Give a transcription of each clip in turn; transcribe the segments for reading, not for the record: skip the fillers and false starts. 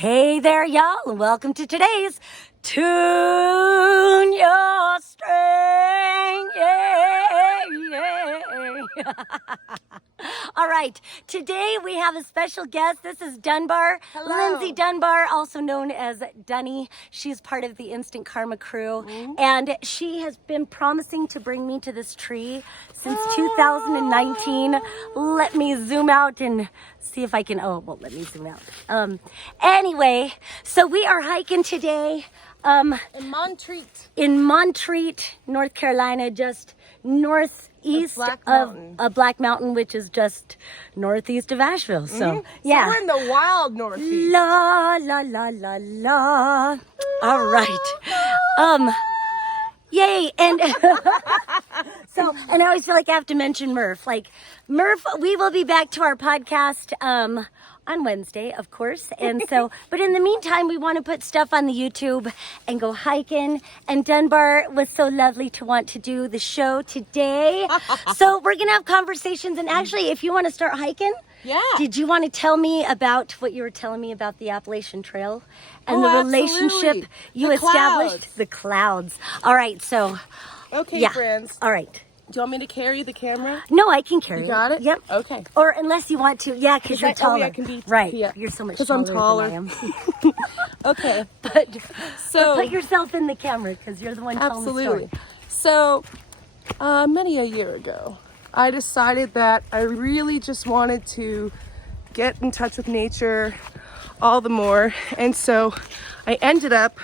Hey there, y'all, and welcome to today's Tune Your String. Yay! All right, today we have a special guest. This is Dunbar. Hello. Lindsay Dunbar, also known as Dunnie. She's part of the Instant Karma crew, and she has been promising to bring me to this tree since 2019. Let me zoom out and see if I can, oh, it won't let me zoom out. Anyway, so we are hiking today. In Montreat. In Montreat, North Carolina, just northeast of Black Mountain, which is just northeast of Asheville. So, yeah. So we're in the wild northeast. La, la, la, la, la. All right. Yay. And so, and I always feel like I have to mention Merf. Like, Merf, we will be back to our podcast, on Wednesday, of course. And so, but in the meantime, we want to put stuff on the YouTube and go hiking. And Dunbar was so lovely to want to do the show today. So we're going to have conversations. And actually, if you want to start hiking, did you want to tell me about what you were telling me about the Appalachian Trail and the relationship you established? The clouds. All right. So, okay, friends. All right. Do you want me to carry the camera? No, I can carry it. You got it? Yep. Okay. Or unless you want to. Yeah, because you're taller. I can be, right. Yeah. You're so much taller taller than I am. Okay. But put yourself in the camera because you're the one telling the story. So, many a year ago, I decided that I really just wanted to get in touch with nature all the more. And so I ended up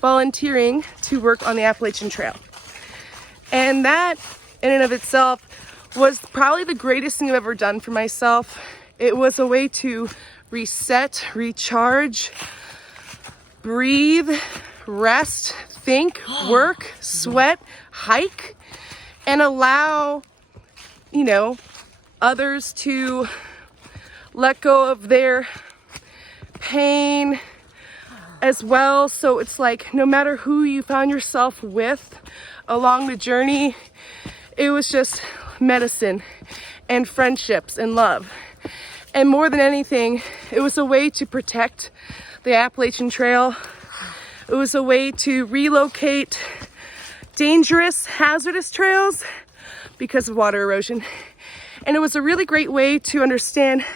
volunteering to work on the Appalachian Trail. And that, in and of itself, was probably the greatest thing I've ever done for myself. It was a way to reset, recharge, breathe, rest, think, work, sweat, hike, and allow, others to let go of their pain as well. So it's like no matter who you found yourself with along the journey, it was just medicine and friendships and love. And more than anything, it was a way to protect the Appalachian Trail. It was a way to relocate dangerous, hazardous trails because of water erosion. And it was a really great way to understand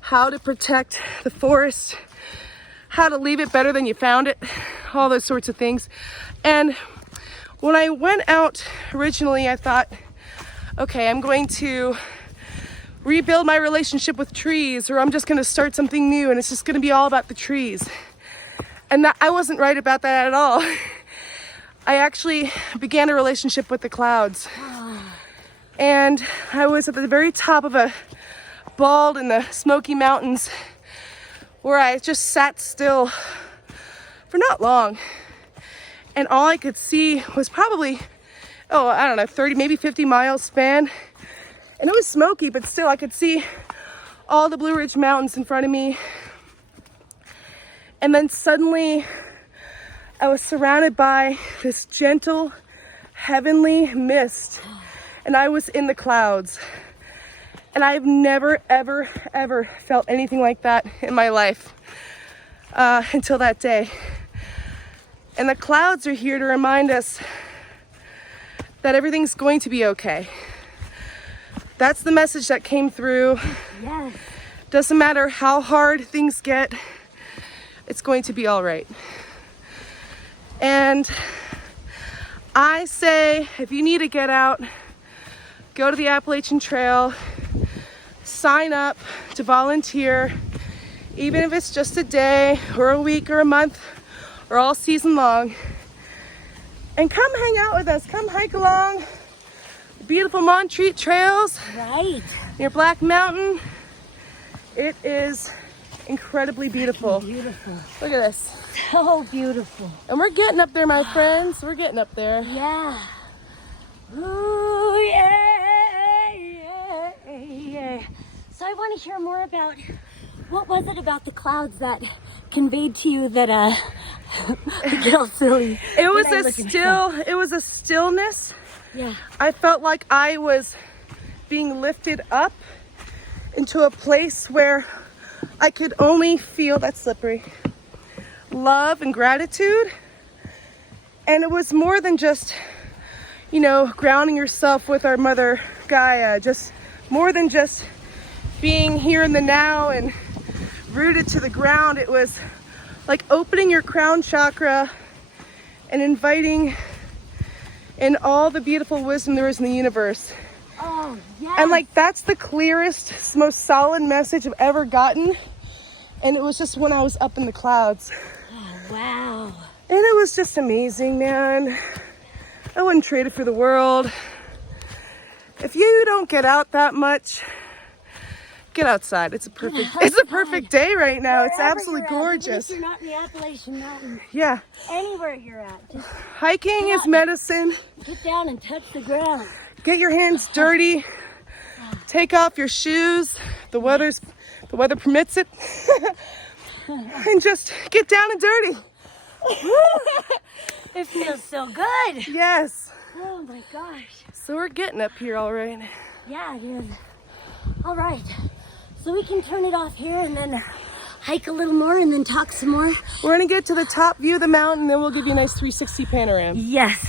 how to protect the forest, how to leave it better than you found it, all those sorts of things. And when I went out originally, I thought, okay, I'm going to rebuild my relationship with trees, or I'm just going to start something new and it's just going to be all about the trees. And I wasn't right about that at all. I actually began a relationship with the clouds. And I was at the very top of a bald in the Smoky Mountains where I just sat still for not long. And all I could see was probably, 30, maybe 50 miles span. And it was smoky, but still I could see all the Blue Ridge Mountains in front of me. And then suddenly I was surrounded by this gentle, heavenly mist. And I was in the clouds. And I've never, ever, ever felt anything like that in my life until that day. And the clouds are here to remind us that everything's going to be okay. That's the message that came through. Yes. Doesn't matter how hard things get, it's going to be all right. And I say, if you need to get out, go to the Appalachian Trail, sign up to volunteer, even if it's just a day or a week or a month or all season long, and come hang out with us. Come hike along the beautiful Montreat trails near Black Mountain. It is incredibly beautiful. Beautiful. Look at this. So beautiful. And we're getting up there, my friends. We're getting up there. Yeah. Ooh, yeah. So I want to hear more about what was it about the clouds that conveyed to you that get all silly. It was a stillness. Yeah. I felt like I was being lifted up into a place where I could only feel that slippery love and gratitude. And it was more than just, you know, grounding yourself with our mother Gaia, just more than just being here in the now and rooted to the ground. It was like opening your crown chakra and inviting in all the beautiful wisdom there is in the universe. Oh, yes. And like, that's the clearest, most solid message I've ever gotten. And it was just when I was up in the clouds. Oh, wow. And it was just amazing, man. I wouldn't trade it for the world. If you don't get out that much, get outside. It's a perfect day right now. It's absolutely gorgeous. Even if you're not in the Appalachian Mountains. Yeah. Anywhere you're at. Just hiking is medicine. get down and touch the ground. Get your hands dirty. Take off your shoes. The weather permits it. And just get down and dirty. It feels so good. Yes. Oh my gosh. So we're getting up here all right. Yeah, dude. All right. So we can turn it off here and then hike a little more and then talk some more. We're gonna get to the top view of the mountain, then we'll give you a nice 360 panorama. Yes.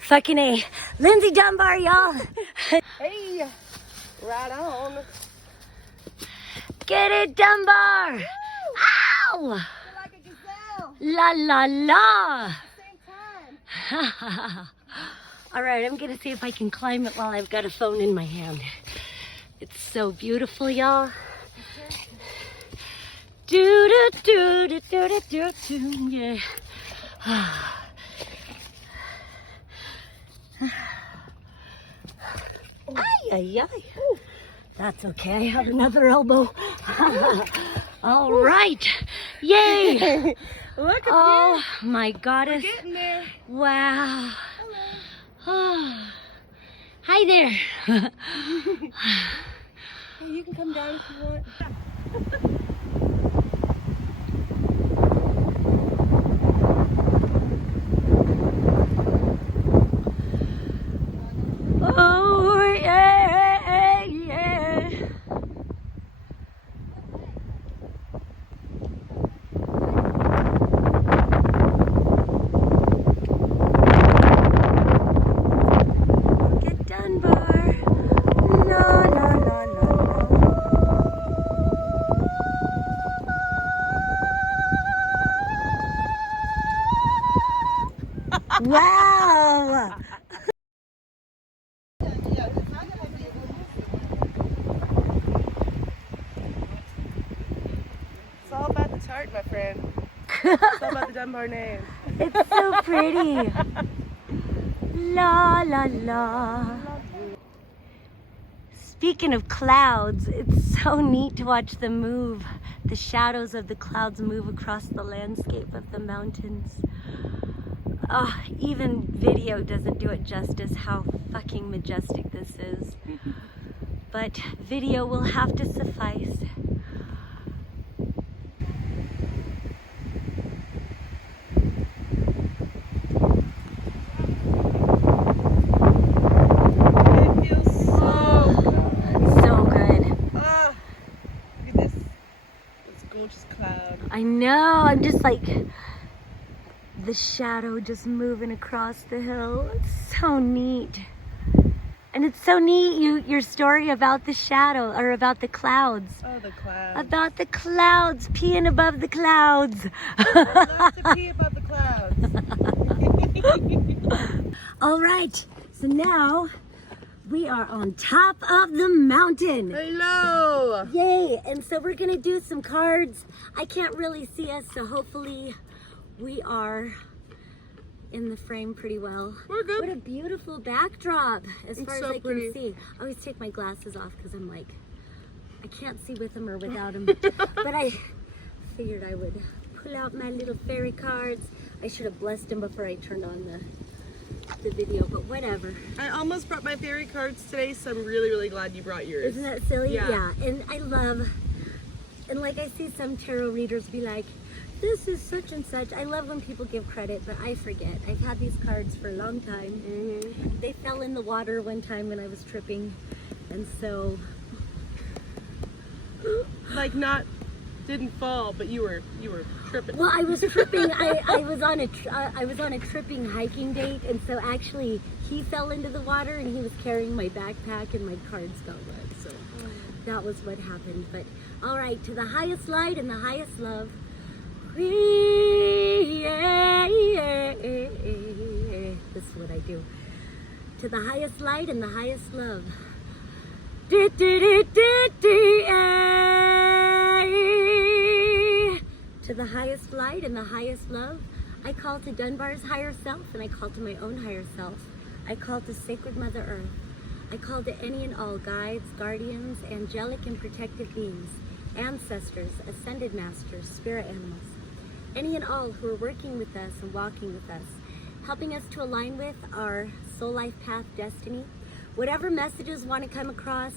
Fucking A. Lindsay Dunbar, y'all. Hey, right on. Get it, Dunbar. Woo! Ow! You're like a gazelle. La la la. At the same time. All right, I'm gonna see if I can climb it while I've got a phone in my hand. It's so beautiful, y'all. Do do do do do do do, yeah. Ay ay ay. That's okay. I have another elbow. All right. Yay. Look at Oh my goddess. We're getting there. Wow. Oh. Hi there. Hey, you can come down if you want. Oh yeah, yeah. Get Dunbar. La la la la. Wow. It's all about the tart, my friend. It's all about the Dunbar name. It's so pretty. La la la. Speaking of clouds, it's so neat to watch them move. The shadows of the clouds move across the landscape of the mountains. Even video doesn't do it justice how fucking majestic this is. But video will have to suffice. It feels so good. So good. Look at this. This gorgeous cloud. I know, I'm just like the shadow just moving across the hill. It's so neat. And it's so neat, your story about the shadow, or about the clouds. Oh, the clouds. About the clouds, peeing above the clouds. I love to pee about the clouds. All right, so now we are on top of the mountain. Hello. Yay, and so we're gonna do some cards. I can't really see us, so hopefully we are in the frame pretty well. We're good. What a beautiful backdrop, as It's far so as I pretty. can see. I always take my glasses off because I'm like, I can't see with them or without them. But I figured I would pull out my little fairy cards. I should have blessed them before I turned on the video, but whatever. I almost brought my fairy cards today, so I'm really, really glad you brought yours. Isn't that silly? Yeah. And I love, and like I see some tarot readers be like, this is such and such. I love when people give credit, but I forget. I've had these cards for a long time. Mm-hmm. They fell in the water one time when I was tripping, and so Like not didn't fall, but you were tripping. Well, I was tripping. I was on a tripping hiking date, and so actually he fell into the water, and he was carrying my backpack, and my cards got wet. So that was what happened. But all right, to the highest light and the highest love. This is what I do. To the highest light and the highest love. To the highest light and the highest love, I call to Dunbar's higher self, and I call to my own higher self. I call to Sacred Mother Earth. I call to any and all guides, guardians, angelic and protective beings, ancestors, ascended masters, spirit animals, any and all who are working with us and walking with us, helping us to align with our soul life path destiny. Whatever messages want to come across,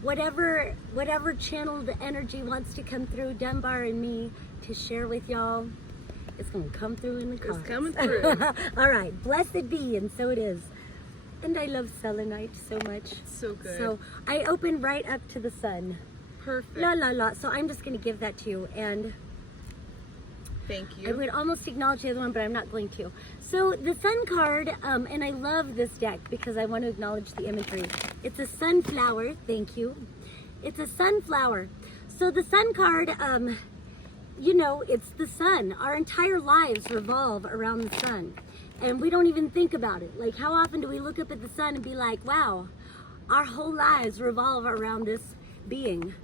whatever channeled energy wants to come through Dunbar and me to share with y'all, it's going to come through in the cards. It's coming through. All right, blessed be, and so it is. And I love selenite so much. So good. So I open right up to the sun. Perfect. La la la. So I'm just going to give that to you, and thank I you. would almost acknowledge the other one, but I'm not going to. So the sun card, and I love this deck because I want to acknowledge the imagery. It's a sunflower, thank you. It's a sunflower. So the sun card, you know, it's the sun. Our entire lives revolve around the sun. And we don't even think about it. Like, how often do we look up at the sun and be like, wow, our whole lives revolve around this being?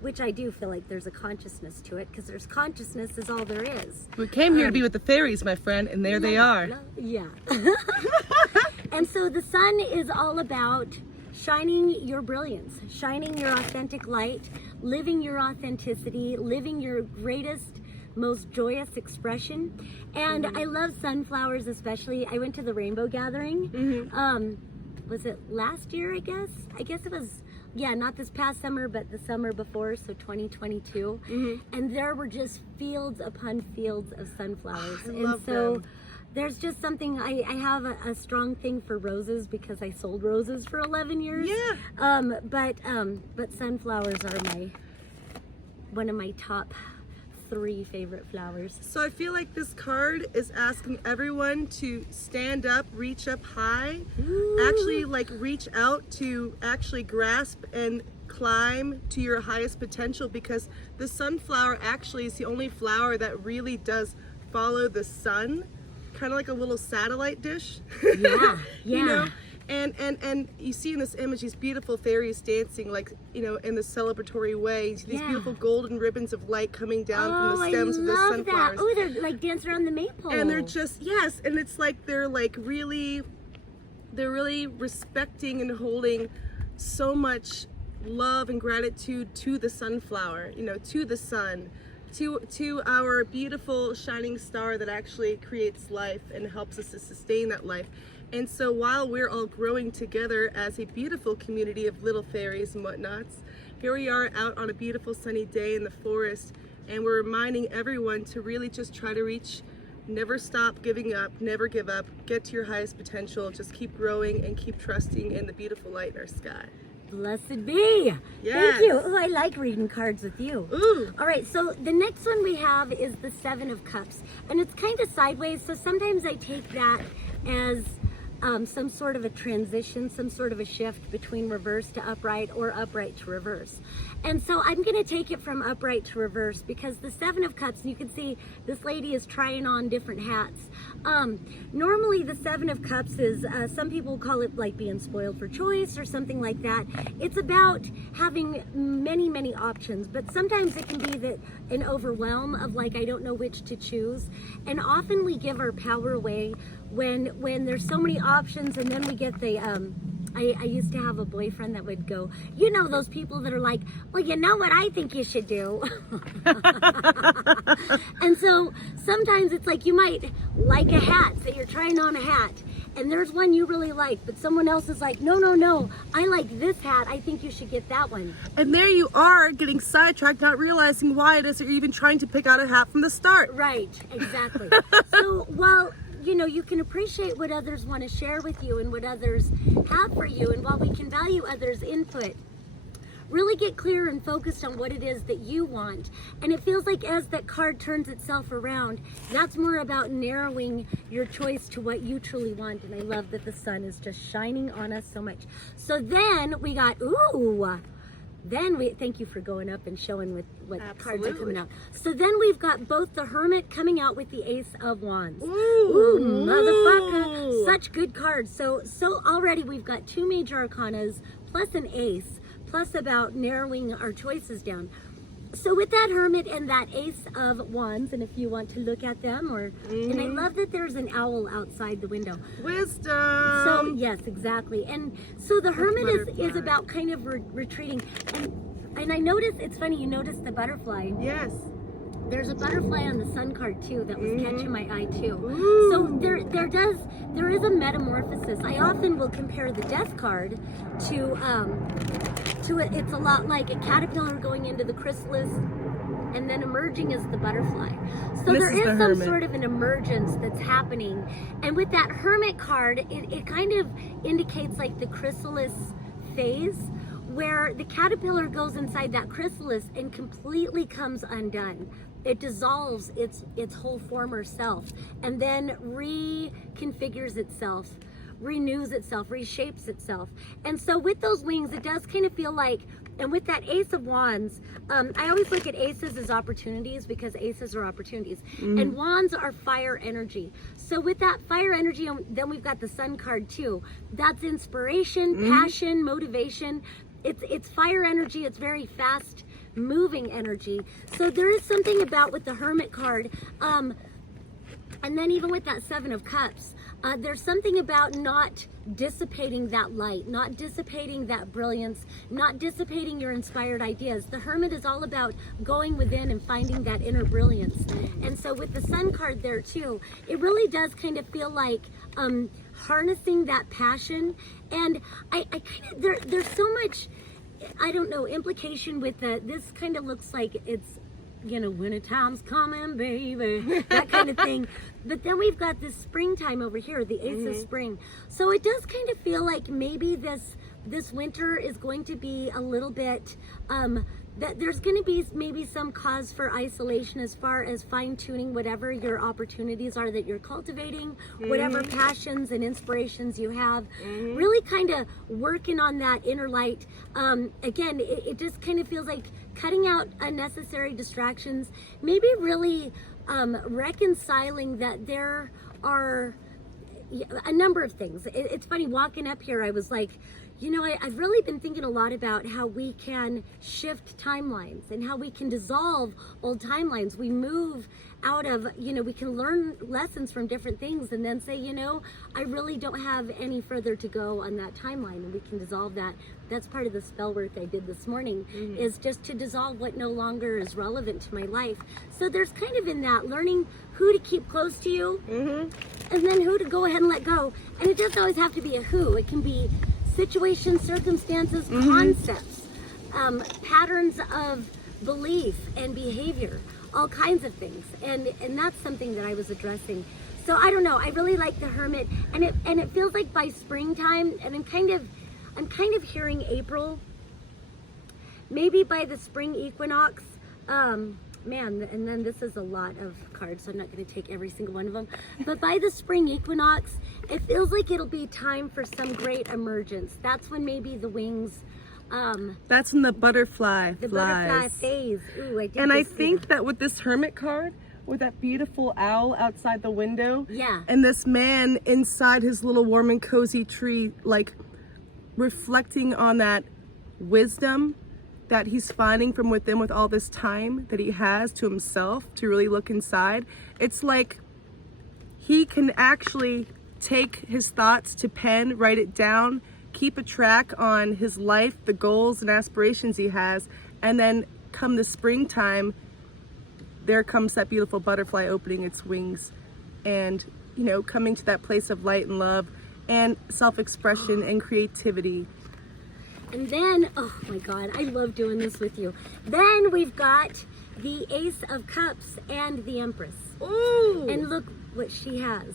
Which I do feel like there's a consciousness to it, because there's consciousness is all there is. We came here to be with the fairies, my friend, and there they are. Yeah. And so the sun is all about shining your brilliance, shining your authentic light, living your authenticity, living your greatest, most joyous expression. And I love sunflowers especially. I went to the Rainbow Gathering. Was it last year, I guess? I guess it was, yeah, not this past summer, but the summer before, so 2022. And there were just fields upon fields of sunflowers. I love so them. there's just something, I have a strong thing for roses because I sold roses for 11 years. Yeah. But sunflowers are one of my top 3 favorite flowers. So I feel like this card is asking everyone to stand up, reach up high, actually like reach out to actually grasp and climb to your highest potential, because the sunflower actually is the only flower that really does follow the sun, kind of like a little satellite dish. Yeah, yeah. You know? And you see in this image these beautiful fairies dancing, like, you know, in the celebratory way. You see these beautiful golden ribbons of light coming down from the stems of the sunflowers. Oh, they're like dancing around the maypole. And they're just, yes, and it's like they're really respecting and holding so much love and gratitude to the sunflower, you know, to the sun, to our beautiful shining star that actually creates life and helps us to sustain that life. And so while we're all growing together as a beautiful community of little fairies and whatnots, here we are out on a beautiful sunny day in the forest, and we're reminding everyone to really just try to reach, never stop giving up, never give up, get to your highest potential, just keep growing and keep trusting in the beautiful light in our sky. Blessed be. Yes. Thank you. Oh, I like reading cards with you. Ooh. All right, so the next one we have is the 7 of Cups, and it's kind of sideways, so sometimes I take that as some sort of a transition, some sort of a shift between reverse to upright or upright to reverse. And so I'm going to take it from upright to reverse, because the 7 of Cups, and you can see this lady is trying on different hats. Normally the 7 of Cups is, some people call it like being spoiled for choice or something like that. It's about having many, many options, but sometimes it can be that an overwhelm of like, I don't know which to choose. And often we give our power away when there's so many options, and then we get the I used to have a boyfriend that would go, you know, those people that are like, well, you know what I think you should do. And so sometimes it's like you might like a hat, so you're trying on a hat, and there's one you really like, but someone else is like, no, I like this hat, I think you should get that one. And there you are, getting sidetracked, not realizing why it is that you're even trying to pick out a hat from the start. Right, exactly. So while you know, you can appreciate what others want to share with you and what others have for you, and while we can value others' input, really get clear and focused on what it is that you want. And it feels like as that card turns itself around, that's more about narrowing your choice to what you truly want. And I love that the sun is just shining on us so much. So then we got, thank you for going up and showing what cards are coming out. So then we've got both the Hermit coming out with the Ace of Wands. Ooh, motherfucker. Such good cards. So already we've got 2 major arcanas plus an ace, plus about narrowing our choices down. So with that Hermit and that Ace of Wands, and if you want to look at them, and I love that there's an owl outside the window. Wisdom. So yes, exactly. And so the Hermit is about kind of retreating. And I noticed, it's funny, you noticed the butterfly. Yes. There's a butterfly on the sun card too that was catching my eye too. Ooh. So there is a metamorphosis. I often will compare the Death card to it's a lot like a caterpillar going into the chrysalis and then emerging as the butterfly. So there is some sort of an emergence that's happening. And with that Hermit card, it kind of indicates like the chrysalis phase, where the caterpillar goes inside that chrysalis and completely comes undone. It dissolves its whole former self and then reconfigures itself, renews itself, reshapes itself. And so with those wings, it does kind of feel like, and with that Ace of Wands, I always look at aces as opportunities because aces are opportunities. And wands are fire energy. So with that fire energy, then we've got the Sun card too. That's inspiration, passion, motivation. It's fire energy. It's very fast moving energy. So there is something about with the Hermit card, and then even with that Seven of Cups, there's something about not dissipating that light, not dissipating that brilliance, not dissipating your inspired ideas. The Hermit is all about going within and finding that inner brilliance. And so with the Sun card there too, it really does kind of feel like harnessing that passion. And I kind of, there's so much, I don't know, implication with this kind of looks like it's, you know, winter time's coming, baby, that kind of thing. But then we've got this springtime over here, the Ace of Spring. So it does kind of feel like maybe this winter is going to be a little bit, that there's going to be maybe some cause for isolation as far as fine-tuning whatever your opportunities are that you're cultivating, whatever passions and inspirations you have, really kind of working on that inner light. Again, it just kind of feels like cutting out unnecessary distractions, maybe really reconciling that there are a number of things. It's funny, walking up here, I was like, you know, I've really been thinking a lot about how we can shift timelines and how we can dissolve old timelines. We move out of, you know, we can learn lessons from different things and then say, you know, I really don't have any further to go on that timeline, and we can dissolve that. That's part of the spell work I did this morning, is just to dissolve what no longer is relevant to my life. So there's kind of in that learning who to keep close to you and then who to go ahead and let go. And it doesn't always have to be a who. It can be situations, circumstances, concepts, patterns of belief and behavior, all kinds of things. And that's something that I was addressing. So I don't know, I really like the Hermit, and it feels like by springtime, and I'm kind of hearing April, maybe by the spring equinox. Man, and then this is a lot of cards, so I'm not going to take every single one of them. But by the spring equinox, it feels like it'll be time for some great emergence. That's when maybe the wings... that's when the butterfly flies. The butterfly phase. Ooh, I did. And I think that with this Hermit card, with that beautiful owl outside the window, yeah, and this man inside his little warm and cozy tree, like reflecting on that wisdom that he's finding from within with all this time that he has to himself to really look inside. It's like he can actually take his thoughts to pen, write it down, keep a track on his life, the goals and aspirations he has, and then come the springtime, there comes that beautiful butterfly opening its wings and, you know, coming to that place of light and love and self-expression and creativity. And then, oh my God, I love doing this with you. Then we've got the Ace of Cups and the Empress. Ooh! And look what she has.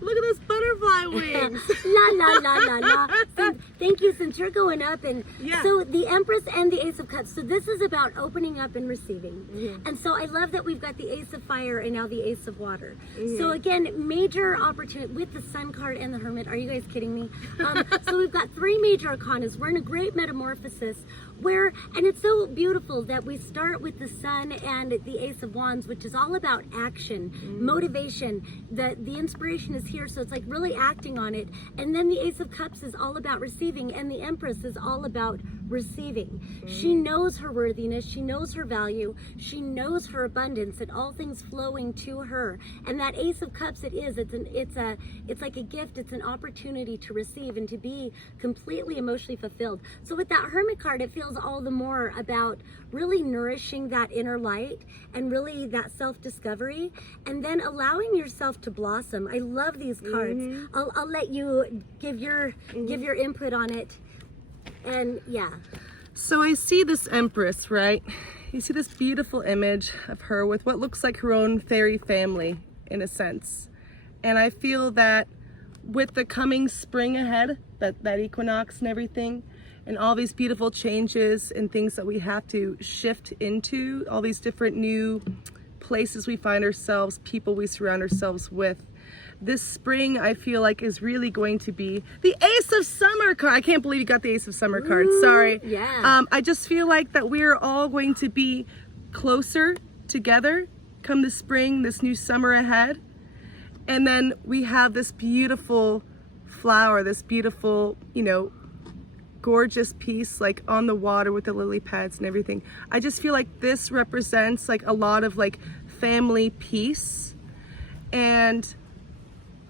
Look at those butterfly wings. La la la la la. So, thank you. Since you're going up, and Yeah. so the Empress and the Ace of Cups. So this is about opening up and receiving. And so I love that we've got the Ace of Fire and now the Ace of Water. So again, major opportunity with the Sun card and the Hermit. Are you guys kidding me? So we've got 3 major arcanas. We're in a great metamorphosis where, and it's so beautiful that we start with the Sun and the Ace of Wands, which is all about action, motivation. The inspiration is here, so it's like really acting on it. And then the Ace of Cups is all about receiving, and the Empress is all about receiving. She knows her worthiness, she knows her value, she knows her abundance, and all things flowing to her. And that Ace of Cups, it's like a gift. It's an opportunity to receive and to be completely emotionally fulfilled. So with that Hermit card, it feels all the more about really nourishing that inner light and really that self-discovery, and then allowing yourself to blossom. I love these cards. I'll let you give your input on it. And yeah. So I see this Empress, right? You see this beautiful image of her with what looks like her own fairy family, in a sense. And I feel that with the coming spring ahead, that equinox and everything, and all these beautiful changes and things that we have to shift into, all these different new places we find ourselves, people we surround ourselves with, this spring I feel like is really going to be the Ace of Summer card. I can't believe you got the Ace of Summer card. Sorry. Yeah. I just feel like that we're all going to be closer together come the spring, this new summer ahead. And then we have this beautiful flower, this beautiful, gorgeous piece like on the water with the lily pads and everything. I just feel like this represents like a lot of like family peace and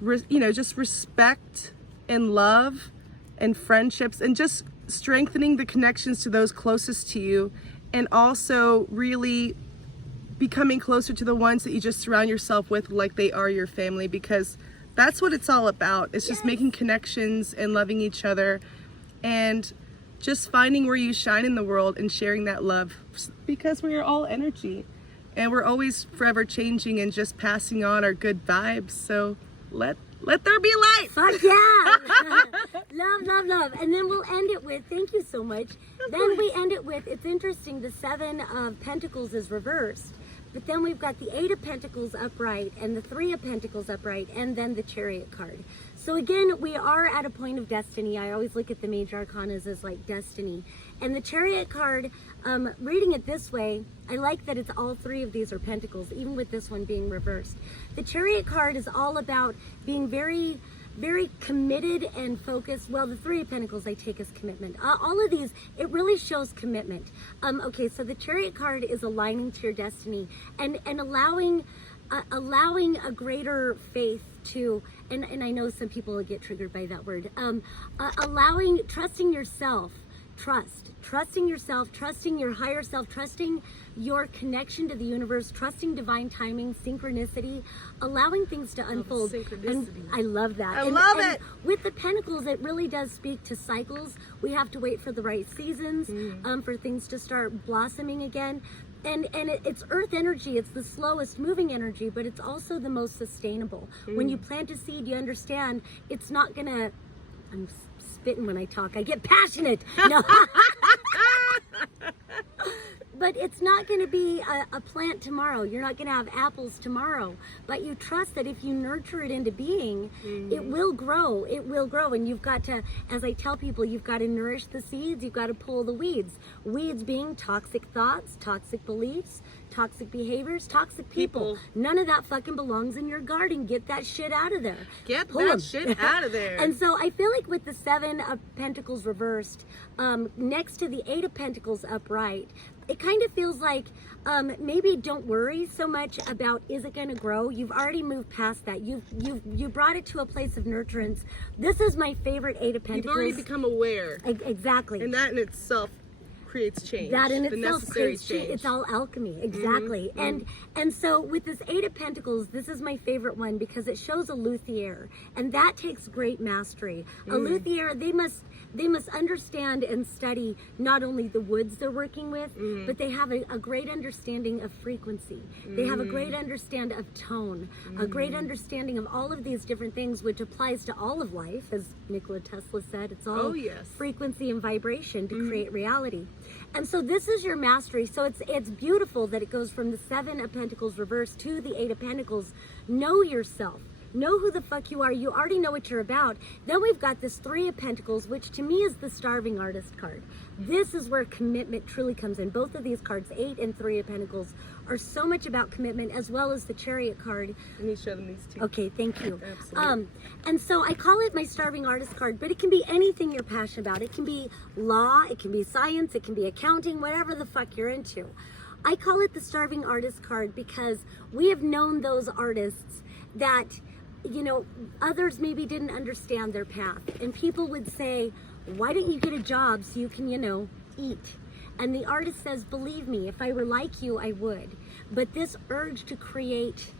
just respect and love and friendships, and just strengthening the connections to those closest to you, and also really becoming closer to the ones that you just surround yourself with like they are your family, because that's what it's all about. It's just making connections and loving each other and just finding where you shine in the world and sharing that love, because we are all energy and we're always forever changing and just passing on our good vibes. So let there be light. Fuck yeah. love. And then we'll end it with, thank you so much. Then we end it with, it's interesting, the 7 of Pentacles is reversed. But then we've got the 8 of Pentacles upright and the 3 of Pentacles upright, and then the Chariot card. So again, we are at a point of destiny. I always look at the major arcanas as like destiny. And the Chariot card, reading it this way, I like that it's all 3 of these are Pentacles, even with this one being reversed. The Chariot card is all about being very, very committed and focused. Well, the 3 of Pentacles I take as commitment. All of these, it really shows commitment. Okay, so the Chariot card is aligning to your destiny and allowing a greater faith to, and I know some people will get triggered by that word, trusting yourself, trusting yourself, trusting your higher self, trusting your connection to the universe, trusting divine timing, synchronicity, allowing things to unfold. And I love that. I love it. With the Pentacles, it really does speak to cycles. We have to wait for the right seasons, for things to start blossoming again. And it's earth energy. It's the slowest moving energy, but it's also the most sustainable. When you plant a seed, you understand it's not gonna, I'm spitting when I talk. I get passionate. No. But it's not going to be a plant tomorrow. You're not going to have apples tomorrow. But you trust that if you nurture it into being, it will grow. It will grow. And you've got to, as I tell people, you've got to nourish the seeds. You've got to pull the weeds. Weeds being toxic thoughts, toxic beliefs, toxic behaviors, toxic people. None of that fucking belongs in your garden. Get that shit out of there. Pull that shit out of there. And so I feel like with the 7 of Pentacles reversed, next to the 8 of Pentacles upright, it kind of feels like maybe don't worry so much about is it going to grow. You've already moved past that. You brought it to a place of nurturance. This is my favorite 8 of Pentacles. You've already become aware. Exactly. And that in itself creates change. That in the itself necessary creates change. It's all alchemy, exactly. And so with this Eight of Pentacles, this is my favorite one because it shows a luthier, and that takes great mastery. A luthier, they must understand and study not only the woods they're working with, but they have a great understanding of frequency. They have a great understanding of tone, a great understanding of all of these different things, which applies to all of life, as Nikola Tesla said. It's all frequency and vibration to create reality. And so this is your mastery. So it's beautiful that it goes from the Seven of Pentacles reverse to the Eight of Pentacles. Know yourself. Know who the fuck you are. You already know what you're about. Then we've got this Three of Pentacles, which to me is the starving artist card. This is where commitment truly comes in. Both of these cards, 8 and 3 of Pentacles, are so much about commitment, as well as the Chariot card. Let me show them these two. Okay, thank you. Absolutely. And so I call it my starving artist card, but it can be anything you're passionate about. It can be law, it can be science, it can be accounting, whatever the fuck you're into. I call it the starving artist card because we have known those artists that, you know, others maybe didn't understand their path. And people would say, why don't you get a job so you can, you know, eat? And the artist says, believe me, if I were like you, I would. But this urge to create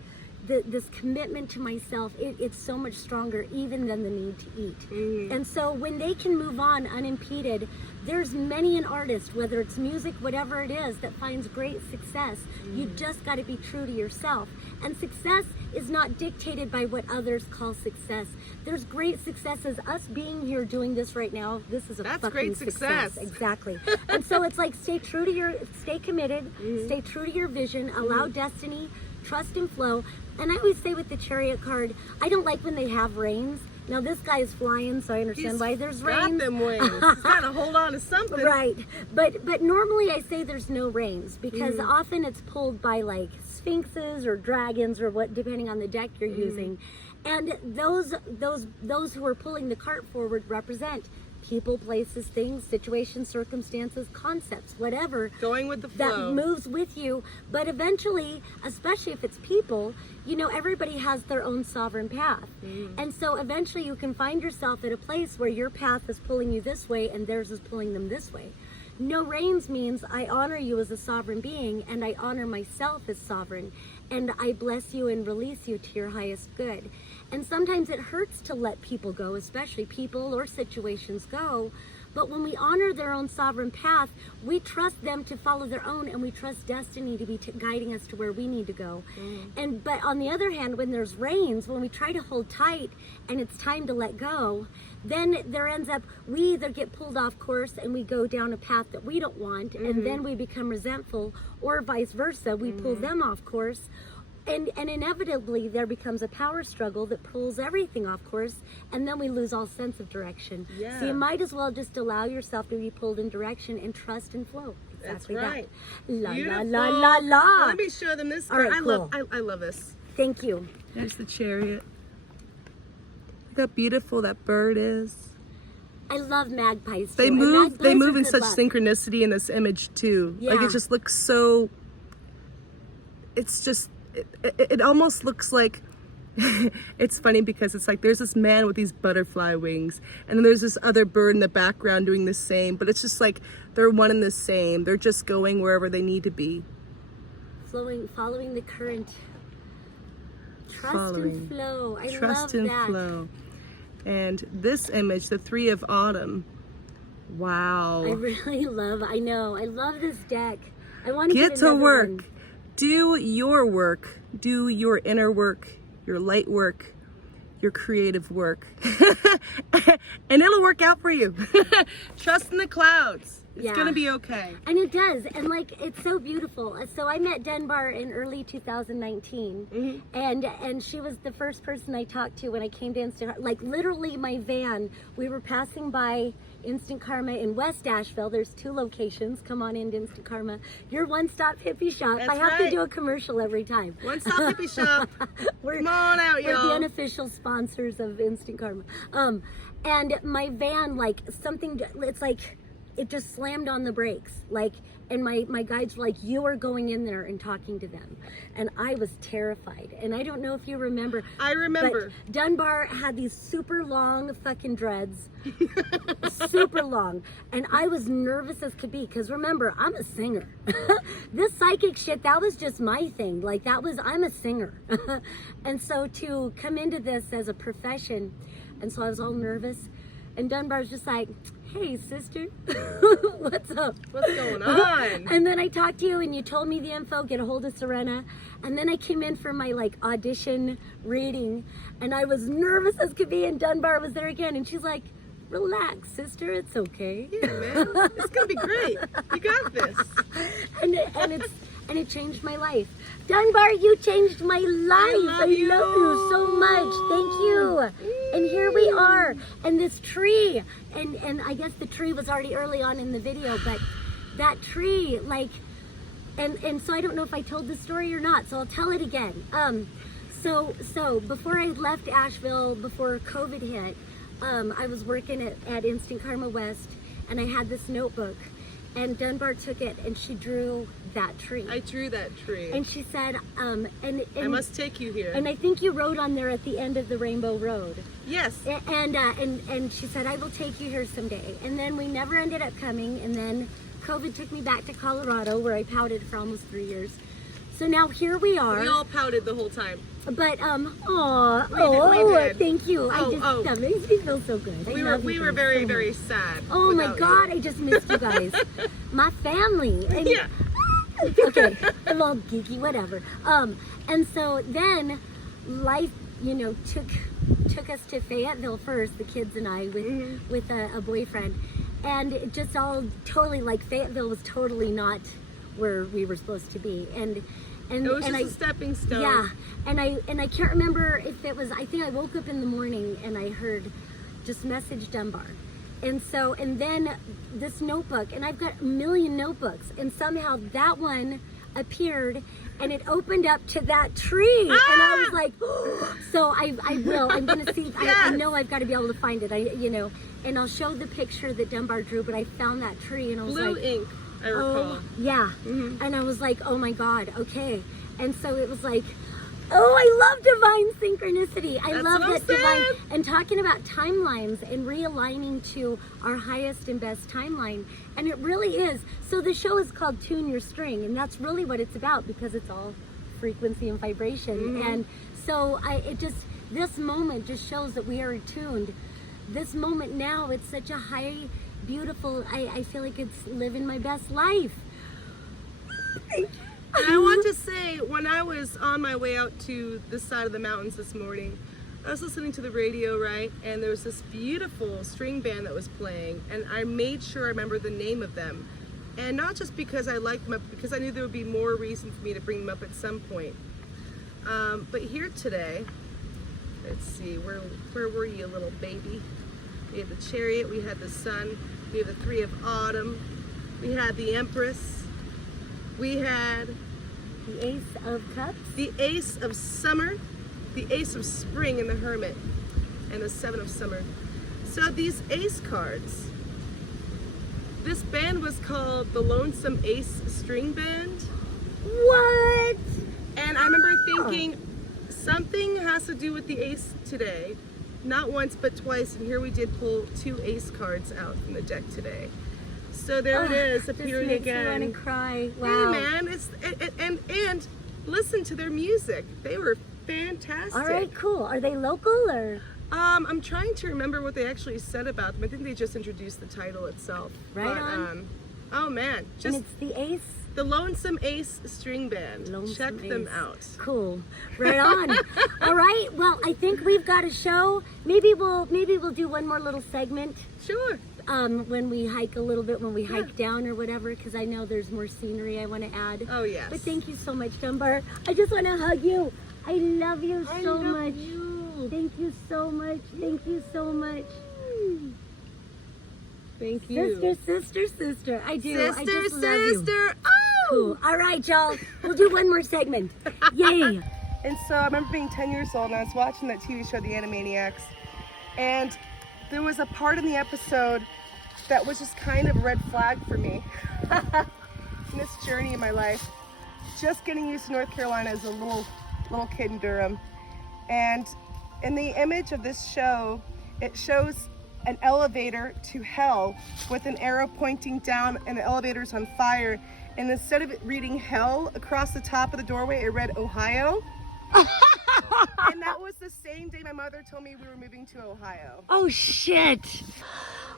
this commitment to myself, it's so much stronger even than the need to eat. And so when they can move on unimpeded, there's many an artist, whether it's music, whatever it is, that finds great success. You just got to be true to yourself. And success is not dictated by what others call success. There's great successes. Us being here doing this right now, this is a fucking great success. Exactly. And so it's like, stay committed, stay true to your vision, allow destiny, trust and flow. And I always say with the Chariot card, I don't like when they have reins. Now this guy is flying, so I understand why there's reins. Got them wings. He's got to hold on to something. Right. But normally I say there's no reins because often it's pulled by like sphinxes or dragons or what, depending on the deck you're using. And those who are pulling the cart forward represent people, places, things, situations, circumstances, concepts, whatever. Going with the flow. That moves with you. But eventually, especially if it's people, you know, everybody has their own sovereign path. And so eventually you can find yourself at a place where your path is pulling you this way and theirs is pulling them this way. No reins means I honor you as a sovereign being, and I honor myself as sovereign, and I bless you and release you to your highest good. And sometimes it hurts to let people go, especially people or situations go. But when we honor their own sovereign path, we trust them to follow their own, and we trust destiny to be guiding us to where we need to go. But on the other hand, when there's reins, when we try to hold tight and it's time to let go, then there ends up, we either get pulled off course and we go down a path that we don't want, and then we become resentful, or vice versa, we pull them off course. And inevitably there becomes a power struggle that pulls everything off course, and then we lose all sense of direction. So you might as well just allow yourself to be pulled in direction and trust and flow. Exactly. That's right. La Beautiful. la la la la. Let me show them this. All right, I love this. Thank you. There's the Chariot. Look how beautiful that bird is. I love magpies too. They And move. They magpies move are in good such luck. synchronicity in this image too. Like Yeah. it just looks so. It's just. It almost looks like. It's funny because it's like there's this man with these butterfly wings, and then there's this other bird in the background doing the same. But it's just like they're one and the same. They're just going wherever they need to be. Following the current. Trust Following. and flow. I Trust love and that. flow. And this image, the Three of Autumn. Wow. I really love. I love this deck. I want to Get to another work. one. Do your work. Do your inner work, your light work, your creative work. And it'll work out for you. Trust in the clouds. It's gonna be okay. And it does. And like, it's so beautiful. So I met Dunbar in early 2019. And she was the first person I talked to when I came to Instant, like literally my van, we were passing by Instant Karma in West Asheville. There's 2 locations. Come on into Instant Karma. Your one-stop hippie shop. That's I have right. to do a commercial every time. One-stop hippie shop. We're, Come on out, we're the y'all. unofficial sponsors of Instant Karma. And my van, like something, it's like, it just slammed on the brakes. Like, and my guides were like, you are going in there and talking to them. And I was terrified. And I don't know if you remember. I remember. But Dunbar had these super long fucking dreads. Super long. And I was nervous as could be. Because remember, I'm a singer. This psychic shit, that was just my thing. Like, I'm a singer. And so to come into this as a profession, and so I was all nervous. And Dunbar's just like, hey, sister, what's up? What's going on? And then I talked to you and you told me the info, get a hold of Serena. And then I came in for my like audition reading and I was nervous as could be, and Dunbar was there again. And she's like, relax, sister, it's okay. Yeah, man, it's going to be great. You got this. And it changed my life. Dunbar, you changed my life. I love you so much. Thank you. And here we are. And this tree, and I guess the tree was already early on in the video, but that tree, like, and so I don't know if I told the story or not, so I'll tell it again. So before I left Asheville, before COVID hit, I was working at Instant Karma West, and I had this notebook. And Dunbar took it and she drew that tree. I drew that tree. And she said, and I must take you here. And I think you wrote on there at the end of the Rainbow Road. Yes. And she said, I will take you here someday. And then we never ended up coming. And then COVID took me back to Colorado, where I pouted for almost 3 years. So now here we are. We all pouted the whole time. But we did. Thank you. That makes me feel so good. We were very, very sad. Oh my God, I just missed you guys. My family. And, yeah. Okay, I'm all geeky, whatever. And so then life, took us to Fayetteville first, the kids and I, with a boyfriend. And it just all totally, like, Fayetteville was totally not where we were supposed to be. And it was just a stepping stone. Yeah, and I can't remember if it was, I think I woke up in the morning and I heard just message Dunbar. And then this notebook, and I've got a million notebooks, and somehow that one appeared and it opened up to that tree. And I was like, so I'm going to see, yes. I know I've got to be able to find it, and I'll show the picture that Dunbar drew, but I found that tree and I was Blue like, ink. I recall. Oh, yeah. Mm-hmm. And I was like, oh my God, okay. And so it was like, oh, I love divine synchronicity. I love that divine. And talking about timelines and realigning to our highest and best timeline. And it really is. So the show is called Tune Your String. And that's really what it's about, because it's all frequency and vibration. Mm-hmm. And so this moment just shows that we are attuned. This moment now, it's such a high, beautiful, I feel like it's living my best life. And I want to say, when I was on my way out to this side of the mountains this morning, I was listening to the radio, right? And there was this beautiful string band that was playing, and I made sure I remember the name of them. And not just because I liked them, but because I knew there would be more reason for me to bring them up at some point. But here today, let's see, where were you, little baby? We had the Chariot, we had the Sun, we had the Three of Autumn, we had the Empress, we had the Ace of Cups, the Ace of Summer, the Ace of Spring, and the Hermit, and the Seven of Summer. So these Ace cards, this band was called the Lonesome Ace String Band. What? And I remember thinking, something has to do with the Ace today. Not once, but twice, and here we did pull 2 Ace cards out from the deck today. So there it is, appearing again. I want to cry. Wow. Hey man, and listen to their music. They were fantastic. All right, cool. Are they local or? I'm trying to remember what they actually said about them. I think they just introduced the title itself. Right on. Oh man, just and it's the Ace. The Lonesome Ace String Band. Check them out. Cool. Right on. All right. Well, I think we've got a show. Maybe we'll do one more little segment. Sure. When we hike a little bit, when we hike down or whatever, because I know there's more scenery I want to add. Oh yes. But thank you so much, Dunbar. I just want to hug you. I love you so much. You. Thank you so much. Thank you so much. Thank you. Sister. I do. Sister, I just love you. sister. Oh! Cool. All right, y'all. We'll do one more segment. Yay. And so I remember being 10 years old and I was watching that TV show, The Animaniacs. And there was a part in the episode that was just kind of a red flag for me in this journey in my life. Just getting used to North Carolina as a little kid in Durham. And in the image of this show, it shows an elevator to hell with an arrow pointing down, and the elevator's on fire. And instead of it reading hell across the top of the doorway, it read Ohio. And that was the same day my mother told me we were moving to Ohio. Oh, shit.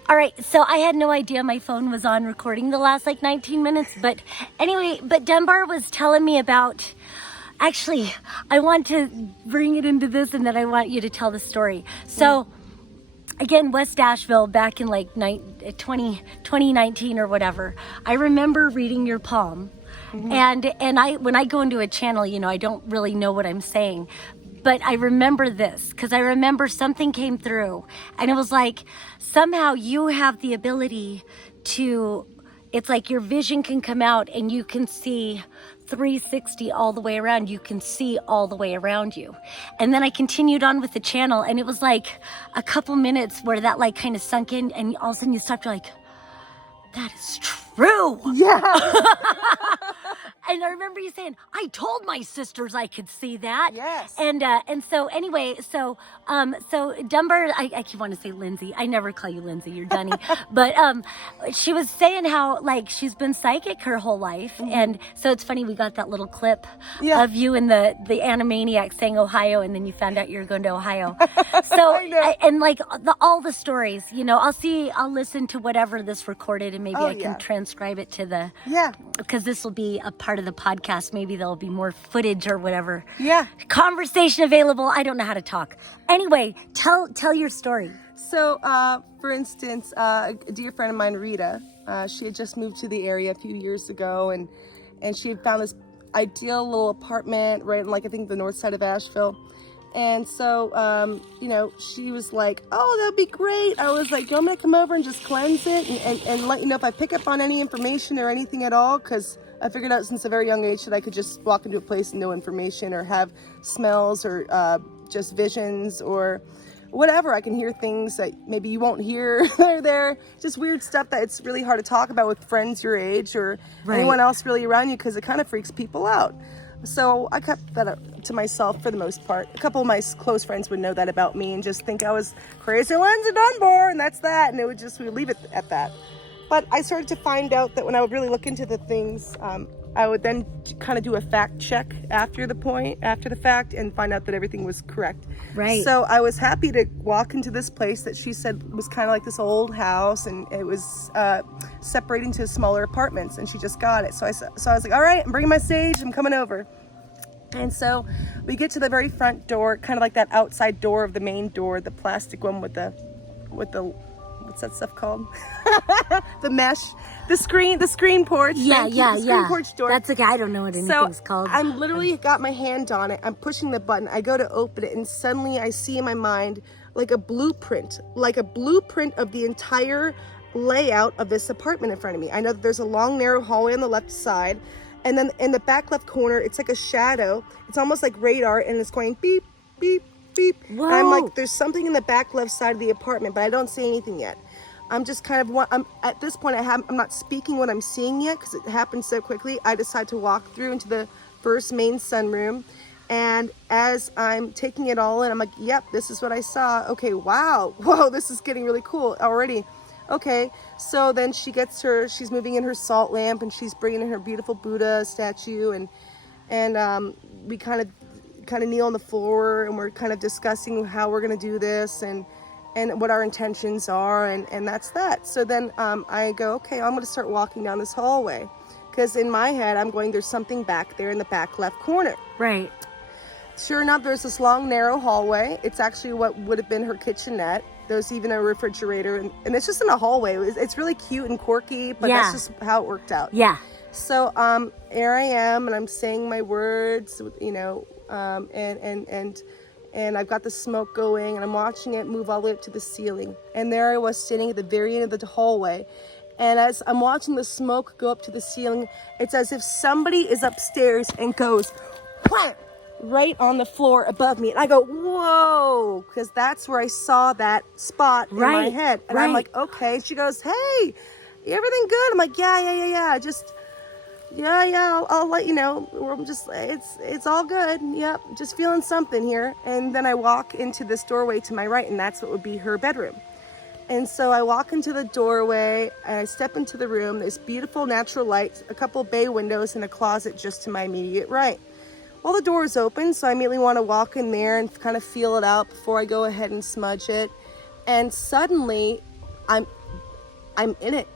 All right, so I had no idea my phone was on recording the last 19 minutes. But anyway, but Dunbar was telling me about, actually, I want to bring it into this and then I want you to tell the story. So again, West Asheville back in 2019 or whatever, I remember reading your palm. And I, when I go into a channel, I don't really know what I'm saying, but I remember this because I remember something came through and it was like, somehow you have the ability to, it's like your vision can come out and you can see 360 all the way around. You can see all the way around you. And then I continued on with the channel and it was like a couple minutes where that kind of sunk in and all of a sudden you stopped, you're like, that is true. Yeah. And I remember you saying, I told my sisters I could see that. Yes. And so anyway, so Dunbar, I keep wanting to say Lindsay. I never call you Lindsay, you're Dunnie. But she was saying how she's been psychic her whole life. And so it's funny, we got that little clip of you and the Animaniac saying Ohio, and then you found out you were going to Ohio. So all the stories, I'll listen to whatever this recorded and maybe I can transcribe it to the because this will be a part of the podcast. Maybe there'll be more footage or whatever. Yeah. Conversation available. I don't know how to talk. Anyway, tell your story. So, for instance, a dear friend of mine, Rita, she had just moved to the area a few years ago, and she had found this ideal little apartment right in I think the north side of Asheville. And so, she was like, oh, that'd be great. I was like, do you want me to come over and just cleanse it and let you know if I pick up on any information or anything at all? Because I figured out since a very young age that I could just walk into a place and know information or have smells or just visions or whatever. I can hear things that maybe you won't hear. They're just weird stuff that it's really hard to talk about with friends your age or anyone else really around you because it kind of freaks people out. So I kept that up to myself for the most part. A couple of my close friends would know that about me and just think I was crazy Lindsay Dunbar and that's that. And we would leave it at that. But I started to find out that when I would really look into the things, I would then kind of do a fact check after the fact and find out that everything was correct. Right. So I was happy to walk into this place that she said was kind of like this old house and it was separating into smaller apartments and she just got it. So I was like, all right, I'm bringing my sage, I'm coming over. And so we get to the very front door, kind of like that outside door of the main door, the plastic one with the what's that stuff called? The mesh, the screen porch. The screen porch door. That's okay. I don't know what anything's called. I'm literally got my hand on it. I'm pushing the button. I go to open it and suddenly I see in my mind like a blueprint of the entire layout of this apartment in front of me. I know that there's a long narrow hallway on the left side. And then in the back left corner, it's like a shadow. It's almost like radar and it's going beep, beep, beep. Whoa. And I'm like, there's something in the back left side of the apartment, but I don't see anything yet. I'm just kind of, at this point, I'm not speaking what I'm seeing yet because it happened so quickly. I decide to walk through into the first main sunroom. And as I'm taking it all in, I'm like, yep, this is what I saw. Okay, wow. Whoa, this is getting really cool already. Okay, so then she's moving in her salt lamp and she's bringing in her beautiful Buddha statue and we kind of kneel on the floor and we're kind of discussing how we're going to do this and what our intentions are and that's that. So then I go, okay, I'm going to start walking down this hallway because in my head I'm going, there's something back there in the back left corner. Right. Sure enough, there's this long narrow hallway. It's actually what would have been her kitchenette. There's even a refrigerator and it's just in a hallway. It's really cute and quirky, but that's just how it worked out. Yeah. So here I am and I'm saying my words, and I've got the smoke going and I'm watching it move all the way up to the ceiling. And there I was sitting at the very end of the hallway. And as I'm watching the smoke go up to the ceiling, it's as if somebody is upstairs and goes, wham! right on the floor above me. And I go, whoa, because that's where I saw that spot in my head. And I'm like, okay. She goes, hey, everything good? I'm like, yeah. Just, I'll let you know. I'm just, it's all good. Yep, just feeling something here. And then I walk into this doorway to my right, and that's what would be her bedroom. And so I walk into the doorway, and I step into the room. There's beautiful natural light, a couple bay windows, and a closet just to my immediate right. Well, the door is open, so I immediately want to walk in there and kind of feel it out before I go ahead and smudge it. And suddenly, I'm in it.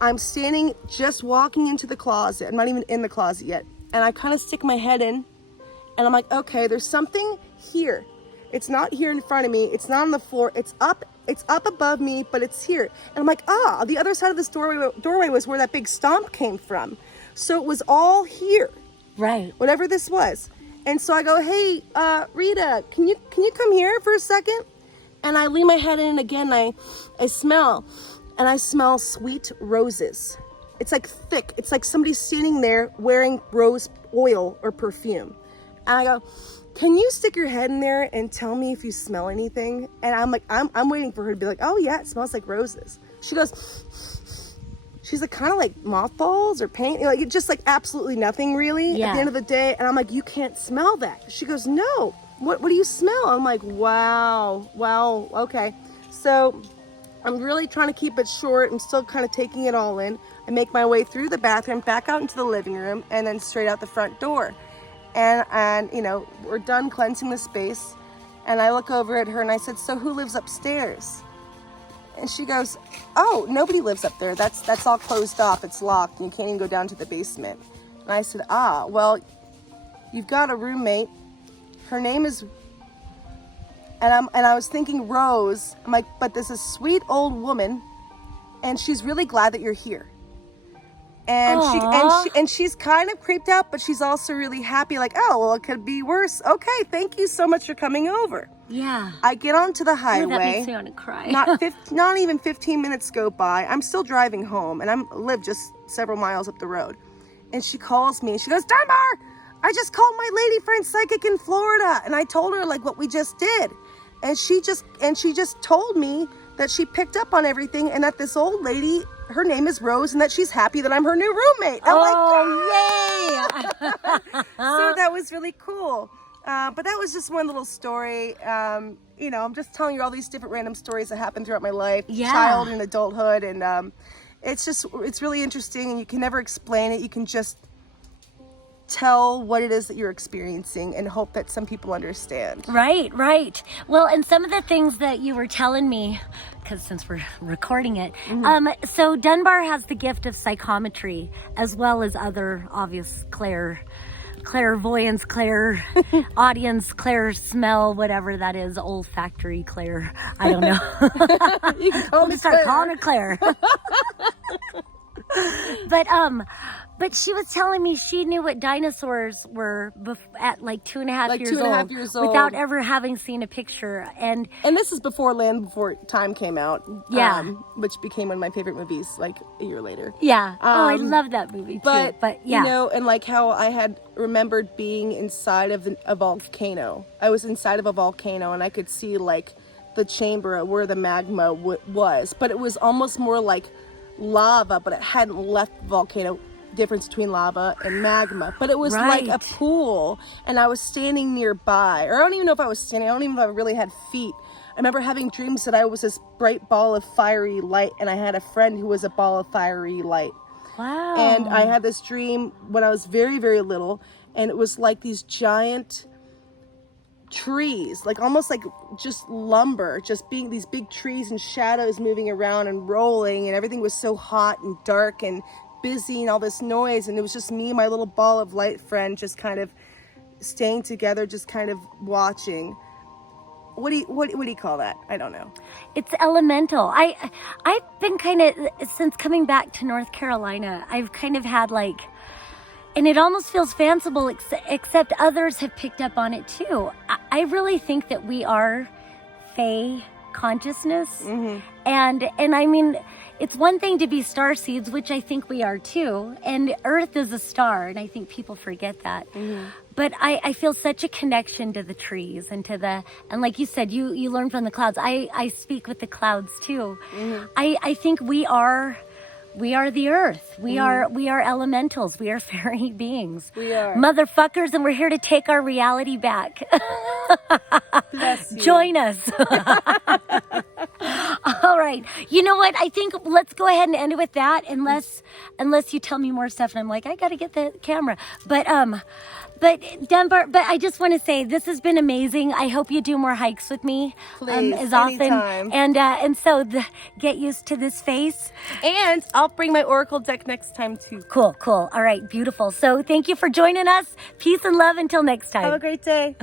I'm standing, just walking into the closet. I'm not even in the closet yet. And I kind of stick my head in, and I'm like, okay, there's something here. It's not here in front of me. It's not on the floor. It's up above me, but it's here. And I'm like, the other side of this doorway was where that big stomp came from. So it was all here. Right. Whatever this was. And so I go, hey, Rita, can you come here for a second? And I lean my head in again, and I smell, and I smell sweet roses. It's like thick. It's like somebody standing there wearing rose oil or perfume. And I go, can you stick your head in there and tell me if you smell anything? And I'm like, I'm waiting for her to be like, oh yeah, it smells like roses. She goes, she's like, kind of like mothballs or paint, like just like absolutely nothing really at the end of the day. And I'm like, you can't smell that. She goes, no, what do you smell? I'm like, wow, okay. So I'm really trying to keep it short. I'm still kind of taking it all in. I make my way through the bathroom, back out into the living room, and then straight out the front door. And we're done cleansing the space. And I look over at her and I said, so who lives upstairs? And she goes, oh, nobody lives up there. That's all closed off. It's locked, and you can't even go down to the basement. And I said, well, you've got a roommate. Her name is, and I was thinking Rose. I'm like, but this is a sweet old woman, and she's really glad that you're here. And she's kind of creeped out, but she's also really happy. Like, oh, well, it could be worse. Okay, thank you so much for coming over. Yeah. I get onto the highway. That makes me want to cry. Not even 15 minutes go by. I'm still driving home, and I live just several miles up the road. And she calls me, and she goes, Dunbar, I just called my lady friend psychic in Florida, and I told her like what we just did, and she just told me that she picked up on everything, and that this old lady, her name is Rose, and that she's happy that I'm her new roommate. Yay! So that was really cool. But that was just one little story. I'm just telling you all these different random stories that happened throughout my life, child and adulthood, and it's really interesting, and you can never explain it. You can just tell what it is that you're experiencing and hope that some people understand. Right. Well, and some of the things that you were telling me, because since we're recording it, so Dunbar has the gift of psychometry, as well as other obvious clairvoyance, audience, smell, whatever that is, olfactory, I don't know. You can call me start calling her Claire. But she was telling me she knew what dinosaurs were at like 2.5 years old without ever having seen a picture. And this is before Land Before Time came out. Which became one of my favorite movies like a year later. Yeah. I love that movie too. But yeah. And like how I had remembered being inside of a volcano. I was inside of a volcano, and I could see like the chamber where the magma was. But it was almost more like lava, but it hadn't left the volcano. Difference between lava and magma, but it was like a pool, and I was standing nearby, or I don't even know if I was standing, I don't even know if I really had feet. I remember having dreams that I was this bright ball of fiery light, and I had a friend who was a ball of fiery light. Wow. And I had this dream when I was very, very little, and it was like these giant trees, like almost like just lumber, just being these big trees and shadows moving around and rolling, and everything was so hot and dark and busy and all this noise, and it was just me and my little ball of light friend just kind of staying together, just kind of watching. What do you call that? I don't know. It's elemental. I've been kind of, since coming back to North Carolina, I've kind of had like, and it almost feels fanciful, except others have picked up on it too. I really think that we are fae consciousness. And I mean, it's one thing to be star seeds, which I think we are too. And Earth is a star, and I think people forget that. But I feel such a connection to the trees and and like you said, you learn from the clouds. I speak with the clouds too. I think we are the earth. We are elementals. We are fairy beings. We are. Motherfuckers, and we're here to take our reality back. Bless you. Join us. All right. You know what? I think let's go ahead and end it with that, unless you tell me more stuff and I'm like, I got to get the camera. But Dunbar, I just want to say this has been amazing. I hope you do more hikes with me Please, as often. anytime. And so get used to this face. And I'll bring my oracle deck next time too. Cool. All right, beautiful. So thank you for joining us. Peace and love until next time. Have a great day.